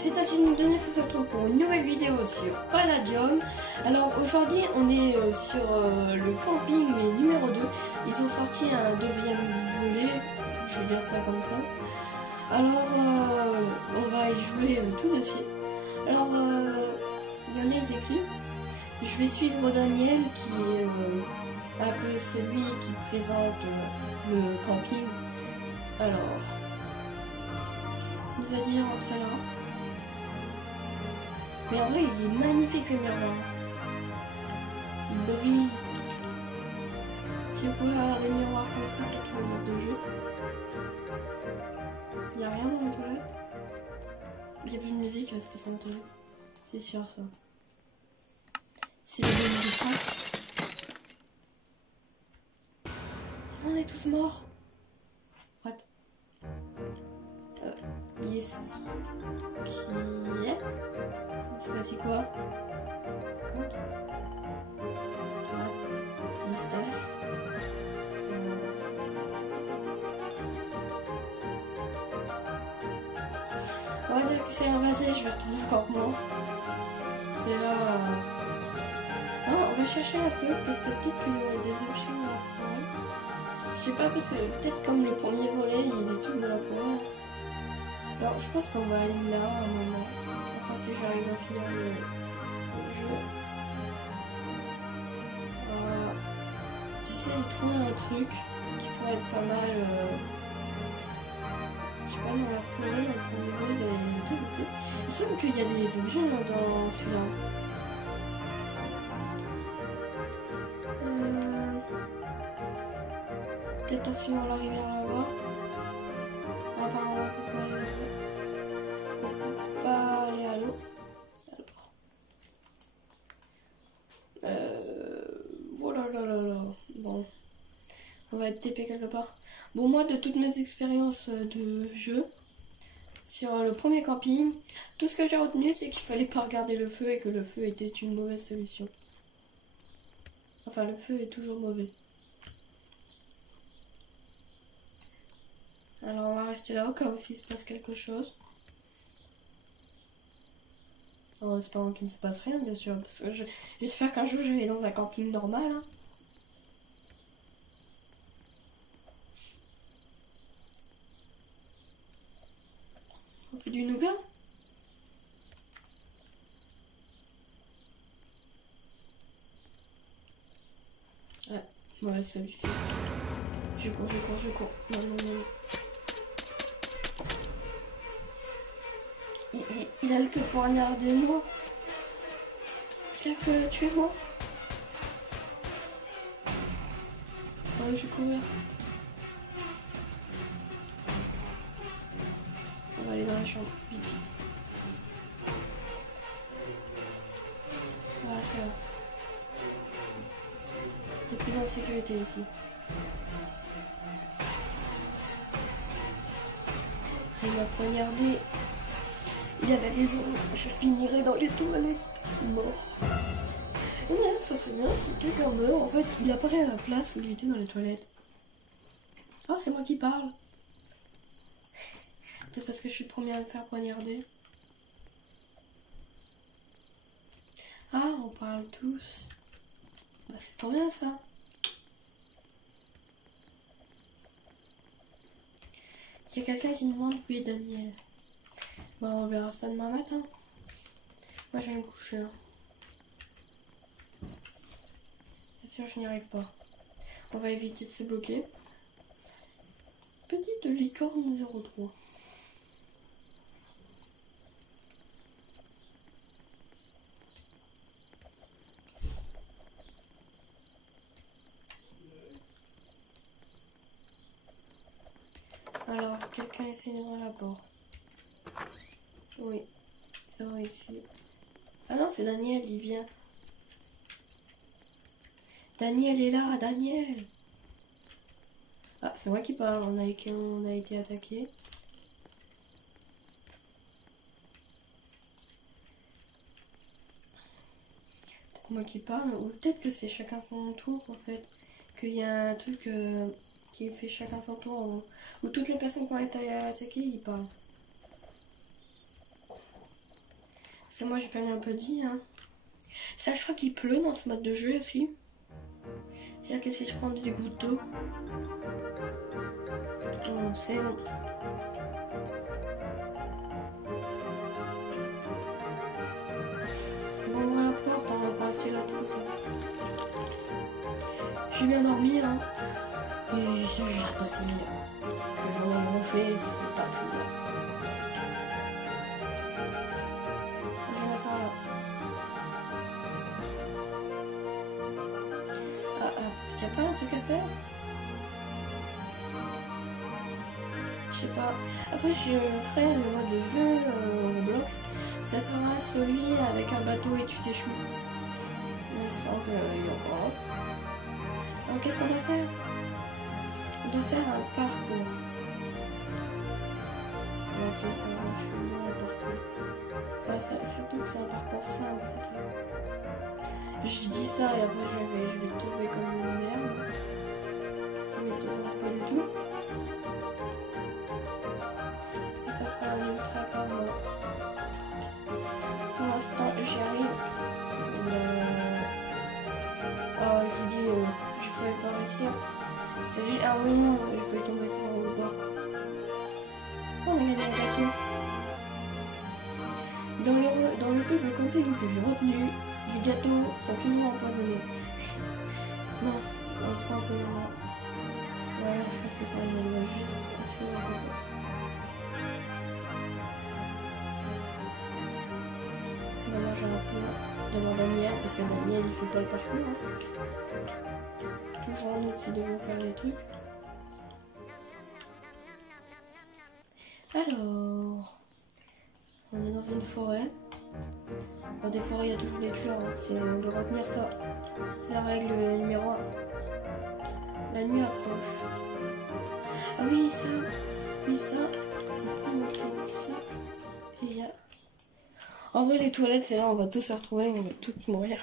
c'est Tati de Neuf, on se retrouve pour une nouvelle vidéo sur Palladium. Alors aujourd'hui on est sur le camping mais numéro 2. Ils ont sorti un deuxième volet, je vais dire ça comme ça. Alors on va y jouer tout de suite. Alors dernier ils écrivent: je vais suivre Daniel qui est un peu celui qui présente le camping. Alors il nous a dit rentrer là. Mais en vrai, il est magnifique le miroir. Il brille. Si vous pouvez avoir des miroirs comme ça, c'est tout le mode de jeu. Il n'y a rien dans les toilettes. Il n'y a plus de musique, il va se passer un truc. C'est sûr ça. C'est le début de France. On est tous morts. What? Yes. Qui est? C'est passé quoi? Distance. On va dire que c'est invasé, je vais retourner encore moins. C'est là. Ah, on va chercher un peu parce que peut-être qu'il y aurait des objets dans la forêt. Je sais pas, parce que peut-être comme le premier volet, il y a des trucs dans la forêt. Alors je pense qu'on va aller là à un moment. Enfin si j'arrive à finir le jeu. J'essaie de trouver un truc qui pourrait être pas mal. Je sais pas, dans la forêt, dans le premier volet, il y a tout. Il me semble qu'il y a des objets là, dans celui-là. Peut-être en suivant la rivière là-bas. Apparemment on peut pas aller à l'eau. Oh là là là là. Bon. On va être TP quelque part. Bon, moi, de toutes mes expériences de jeu, sur le premier camping, tout ce que j'ai retenu, c'est qu'il fallait pas regarder le feu et que le feu était une mauvaise solution. Enfin, le feu est toujours mauvais. Alors, on va rester là au cas où s'il se passe quelque chose. En espérant qu'il ne se passe rien, bien sûr, parce que j'espère qu'un jour je vais dans un camping normal. Hein. On fait du nougat? Ouais, celui-ci. Je cours. Non. Il a que poignardé moi. Il a que tué moi. Attends, je vais courir. On va aller dans la chambre, vite. Voilà, ça va. Il est plus en sécurité ici. Il m'a poignardé. Il avait raison, je finirai dans les toilettes, mort. Et là, ça c'est bien, si quelqu'un meurt, en fait, il apparaît à la place où il était dans les toilettes. Oh, c'est moi qui parle. C'est parce que je suis le premier à me faire poignarder. Ah, on parle tous. Bah, c'est trop bien ça. Il y a quelqu'un qui me demande où est Daniel. Bah, on verra ça demain matin. Moi, je vais me coucher. Hein. Bien sûr, je n'y arrive pas. On va éviter de se bloquer. Petite licorne 03. Alors, quelqu'un essaie d'ouvrir la porte. Oui, c'est vrai ici. Ah non, c'est Daniel, il vient. Daniel est là, Daniel. Ah, c'est moi qui parle, on a été attaqué. Peut-être moi qui parle, ou peut-être que c'est chacun son tour en fait. Qu'il y a un truc qui fait chacun son tour, où toutes les personnes qui ont été attaquées, ils parlent. C'est moi, j'ai perdu un peu de vie, hein. Ça, je crois qu'il pleut dans ce mode de jeu aussi. C'est-à-dire que si je prends des gouttes d'eau... Oh, c'est bon. Bon, on voit la porte, on va pas rester là tout ça. J'ai bien dormi, hein. Et c'est juste passé que j'en ai gonflé, c'est pas très bien. Je vais m'asseoir là. Y'a pas un truc à faire? Je sais pas. Après, je ferai le mode de jeu Roblox. Ça sera celui avec un bateau et tu t'échoues. J'espère qu'il y a encore un. Alors, qu'est-ce qu'on doit faire? On doit faire un parcours. Ok, ça va, je suis bon au parcours. Ouais, surtout que c'est un parcours simple. Je dis ça et après je vais tomber comme une merde. Ce qui m'étonnera pas du tout. Et ça sera un ultra karma. Pour l'instant, j'y arrive. Ah, je vous dis, j'ai failli pas réussir. C'est un moment où j'ai failli tomber sur le bord. Oh, on a gagné un gâteau. Dans le double camping que j'ai retenu, les gâteaux sont toujours empoisonnés. Non, c'est pas qu'il y en a. Ouais, je pense que ça il va juste retrouver la récompense. On va manger un peu devant Daniel, parce que Daniel il fait pas le parcours. Hein. Toujours nous qui devons faire les trucs. Alors, on est dans une forêt. Dans des forêts, il y a toujours des tueurs. Hein. C'est de retenir ça. C'est la règle numéro 1. La nuit approche. Ah oui, ça. Oui, ça. On peut monter dessus. Et il y a... En vrai, les toilettes, c'est là, on va tous se retrouver, on va tous mourir.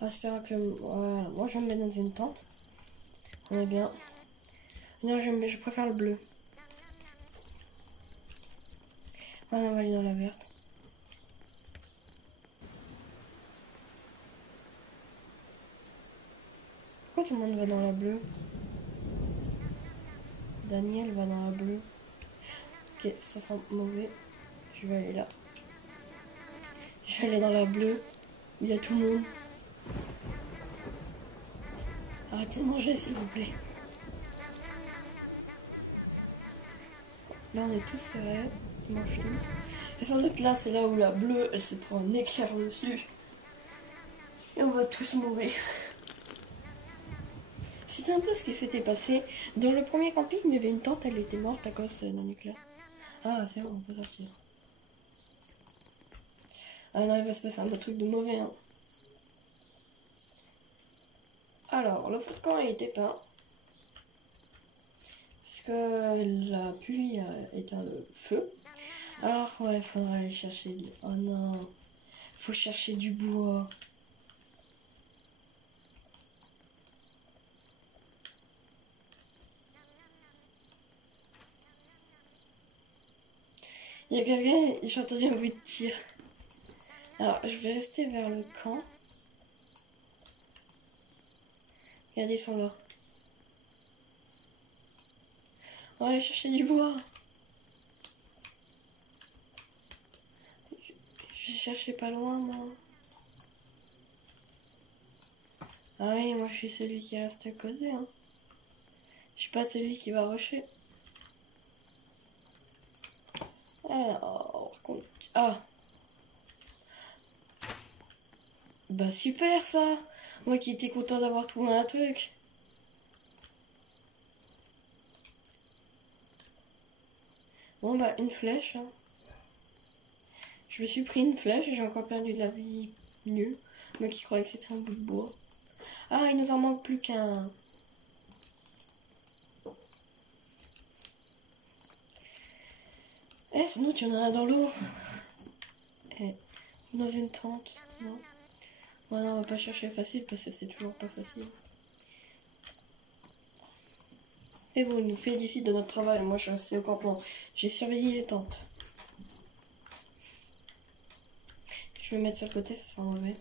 J'espère que... Voilà. Moi, je me mets dans une tente. On est bien. Non, je préfère le bleu. Ah, on va aller dans la verte. Pourquoi tout le monde va dans la bleue? Daniel va dans la bleue. Ok, ça sent mauvais. Je vais aller là. Je vais aller dans la bleue. Où il y a tout le monde. Arrêtez de manger, s'il vous plaît. Là, on est tous serrés. Ils mangent tous. Et sans doute là, c'est là où la bleue, elle se prend un éclair dessus. Et on va tous mourir. C'était un peu ce qui s'était passé. Dans le premier camping, il y avait une tente, elle était morte à cause d'un éclair. Ah, c'est bon, on peut sortir. Ah non, il va se passer un autre truc de mauvais. Hein. Alors, le feu de camp est éteint. Parce que la pluie a éteint le feu. Alors, ouais, il faudra aller chercher... Oh non, faut chercher du bois. Il y a quelqu'un, j'ai entendu un bruit de tir. Alors, je vais rester vers le camp. Regardez, ils sont là. On va aller chercher du bois. Je vais chercher pas loin, moi. Ah oui, moi je suis celui qui reste à côté. Hein. Je suis pas celui qui va rusher. Alors, ah. Bah super ça. Moi qui étais content d'avoir trouvé un truc. Bon bah une flèche. Hein. Je me suis pris une flèche et j'ai encore perdu de la vie nulle. Moi qui croyais que c'était un bout de bois. Ah, il nous en manque plus qu'un. Eh, sans doute il y en a un dans l'eau. Eh, dans une tente, non? Ouais, non, on va pas chercher facile parce que c'est toujours pas facile. Et bon, il nous félicite de notre travail. Moi, je suis resté au campement. J'ai surveillé les tentes. Je vais mettre sur le côté, ça sent mauvais.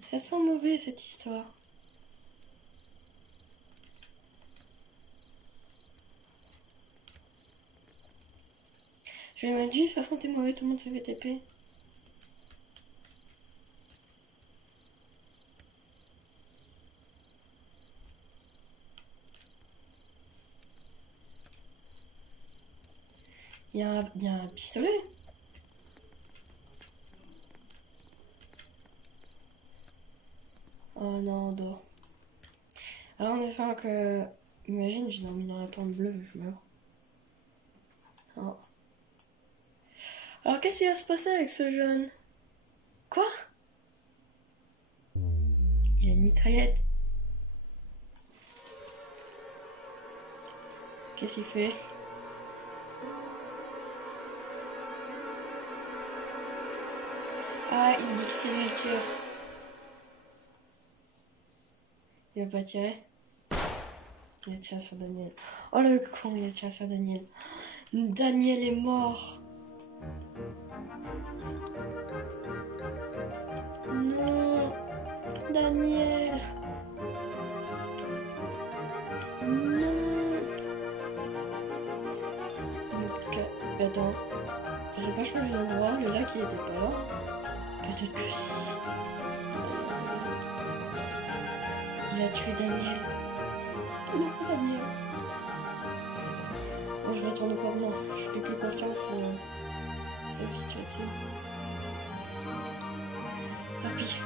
Ça sent mauvais cette histoire. Je lui ai dit, ça sentait mauvais, tout le monde s'est fait TP. Il y a un pistolet. Oh non, dors. Alors on espère que... Imagine, j'ai dormi dans la tente bleue, je meurs. Oh. Alors qu'est-ce qui va se passer avec ce jeune? Quoi? Il a une mitraillette. Qu'est-ce qu'il fait? Ah, il dit que c'est lui le tueur. Il va pas tirer. Il a tiré sur Daniel. Oh le con, il a tiré sur Daniel. Daniel est mort. Non. Daniel. Non. Attends. J'ai pas changé d'endroit. Le lac il était pas là. Peut-être que si. Il a tué Daniel. Non, Daniel. Bon, je retourne au corps. Non, je fais plus confiance. C'est lui qui tue. Tant pis.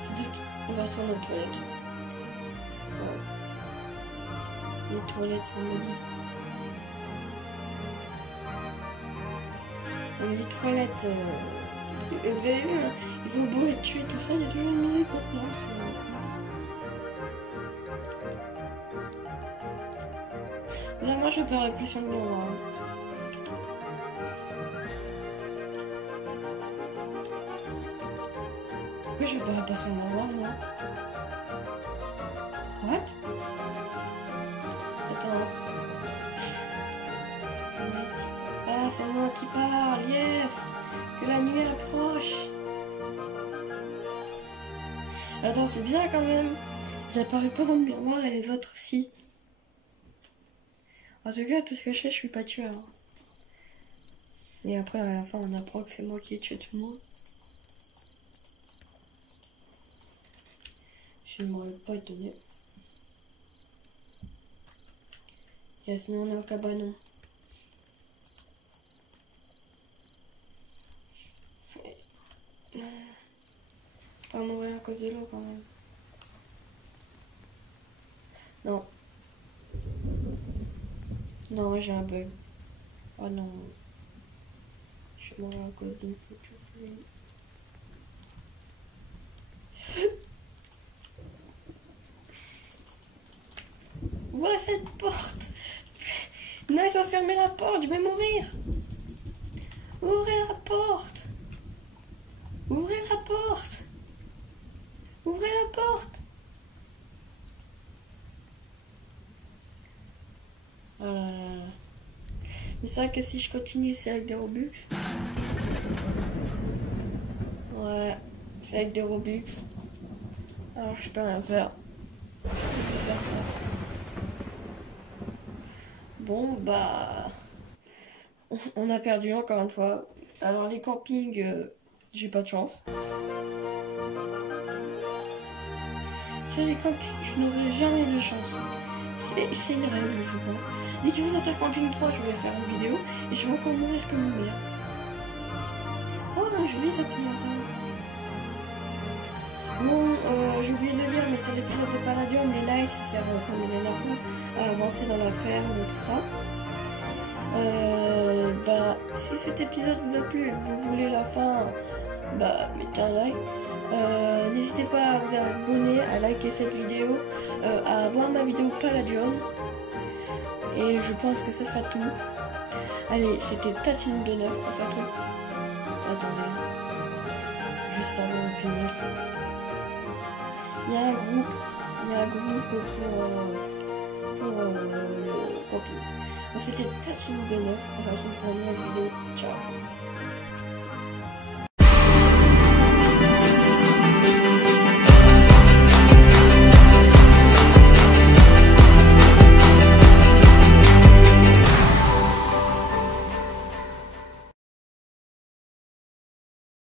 C'est tout. On va retourner aux toilettes. Ouais. Les toilettes sont maudites. Les toilettes. Vous avez vu, hein, ils ont beau être tués, tout ça, il y a toujours une musique d'ambiance. Là, moi, je parais plus sur le miroir. Pourquoi je parais pas sur le miroir, moi? What? Attends. Ah, c'est moi qui parle, yes! Que la nuit approche! Attends, c'est bien quand même! J'apparais pas dans le miroir et les autres aussi. En tout cas, tout ce que je sais, je suis pas tueur. Et après, à la fin, on apprend que c'est moi qui ai tué tout le monde. Je ne m'aurais pas étonné. Yes, mais on est au cabanon. Pas mourir à cause de l'eau quand même. Non. Non, j'ai un bug. Oh non. Je suis mort à cause d'une future vie. Ouvre cette porte. Non, ils ont fermé la porte, je vais mourir. Ouvrez la porte. Ouvrez la porte. Ouvrez la porte. Mais c'est vrai que si je continue, c'est avec des Robux. Ouais, c'est avec des Robux. Alors je peux rien faire. Je peux juste faire ça. Bon, bah... On a perdu encore une fois. Alors les campings, j'ai pas de chance. Sur les campings, je n'aurai jamais de chance. C'est une règle, je pense. Dès qu'il vous entend camping 3, je vais faire une vidéo et je vais encore mourir comme une merde. Oh, j'ai oublié ça clignote. Bon, j'ai oublié de le dire, mais sur l'épisode de Palladium, les likes ça sert comme la dernière fois à avancer dans la ferme et tout ça. Bah, si cet épisode vous a plu et que vous voulez la fin, bah, mettez un like. N'hésitez pas à vous abonner, à liker cette vidéo, à voir ma vidéo Palladium. Et je pense que ce sera tout. Allez, c'était Tatine de 9, on fait tout. Attendez. Juste avant de finir. Il y a un groupe. Il y a un groupe pour le camping. C'était Tassim de 9. On se retrouve pour une nouvelle vidéo. Ciao.